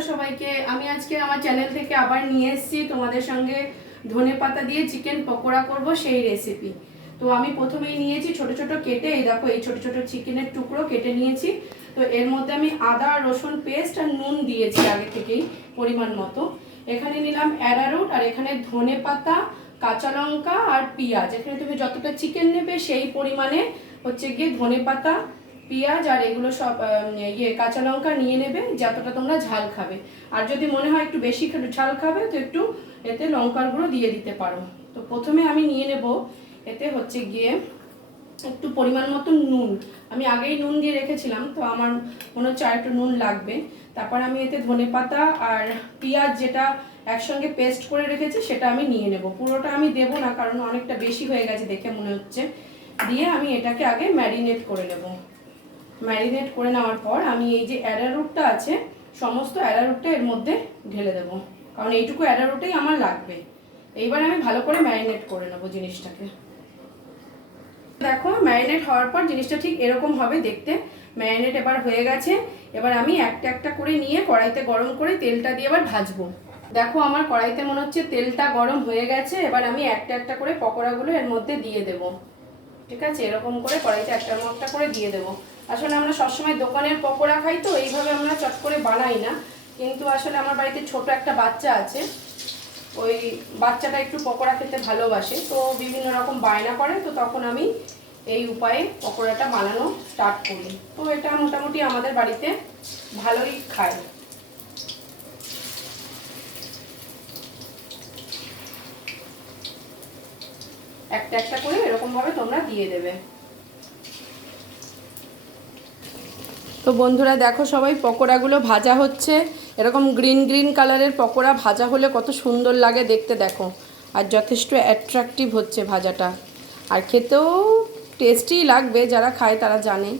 Hello সবাইকে, আমি আজকে আমার চ্যানেল থেকে আবার নিয়ে এসেছি তোমাদের সঙ্গে ধনেপাতা দিয়ে চিকেন পকোড়া করব সেই রেসিপি। তো আমি প্রথমেই নিয়েছি ছোট ছোট কেটে, এই দেখো এই ছোট ছোট চিকেনের টুকরো কেটে নিয়েছি। তো এর মধ্যে আমি আদা রসুন পেস্ট আর নুন দিয়েছি আগে থেকেই পরিমাণ মতো। এখানে নিলাম অ্যারারুট আর এখানে ধনেপাতা, কাঁচা লঙ্কা আর পেঁয়াজ। এখানে তুমি যতটা চিকেন নেবে সেই পরিমাণে হচ্ছে গিয়ে ধনেপাতা, পেঁয়াজ আর এগুলো সব কাঁচা লঙ্কা নিয়ে নেবে যতটা তোমরা ঝাল খাবে। আর যদি মনে হয় একটু বেশি ঝাল খাবে তো একটু এতে লঙ্কার গুঁড়ো দিয়ে দিতে পারো। তো প্রথমে আমি নিয়ে নেব এতে হচ্ছে গিয়ে একটু পরিমাণ মতো নুন। আমি আগেই নুন দিয়ে রেখেছিলাম, তো আমার মনে হচ্ছে আর একটু নুন লাগবে। তারপর আমি এতে ধনেপাতা আর পেঁয়াজ যেটা একসঙ্গে পেস্ট করে রেখেছি সেটা আমি নিয়ে নেব। পুরোটা আমি দেবো না, কারণ অনেকটা বেশি হয়ে গেছে দেখে মনে হচ্ছে। দিয়ে আমি এটাকে আগে ম্যারিনেট করে নেব। ম্যারিনেট করে নেওয়ার পর আমি এই যে অ্যারারুটটা আছে সমস্ত অ্যারারুটটা এর মধ্যে ঢেলে দেবো, কারণ এইটুকু অ্যারারুটেই আমার লাগবে। এইবার আমি ভালো করে ম্যারিনেট করে নেবো জিনিসটাকে। দেখো ম্যারিনেট হওয়ার পর জিনিসটা ঠিক এরকম হবে দেখতে। ম্যারিনেট এবার হয়ে গেছে। এবার আমি একটা একটা করে নিয়ে কড়াইতে গরম করে তেলটা দিয়ে এবার ভাজবো। দেখো আমার কড়াইতে মনে হচ্ছে তেলটা গরম হয়ে গেছে। এবার আমি একটা একটা করে পকোড়াগুলো এর মধ্যে দিয়ে দেবো। ঠিক আছে, এরকম করে কড়াইতে একটা একটা করে দিয়ে দেবো। আসলে আমরা সবসময় দোকানের পকোড়া খাই, তো এইভাবে আমরা চট করে বানাই না। কিন্তু আসলে আমার বাড়িতে ছোট একটা বাচ্চা আছে, ওই বাচ্চাটা একটু পকোড়া খেতে ভালোবাসে, তো বিভিন্ন রকম বায়না করে, তো তখন আমি এই উপায়ে পকোড়াটা বানানো স্টার্ট করি। তো এটা মোটামুটি আমাদের বাড়িতে ভালোই খায়। একটা একটা করে এরকমভাবে তোমরা দিয়ে দেবে। তো বন্ধুরা দেখো সবাই পকোড়াগুলো ভাজা হচ্ছে। এরকম গ্রিন গ্রিন কালারের পকোড়া ভাজা হলে কত সুন্দর লাগে দেখতে দেখো, আর যথেষ্ট অ্যাট্রাকটিভ হচ্ছে ভাজাটা, আর খেতেও টেস্টি লাগবে, যারা খায় তারা জানে।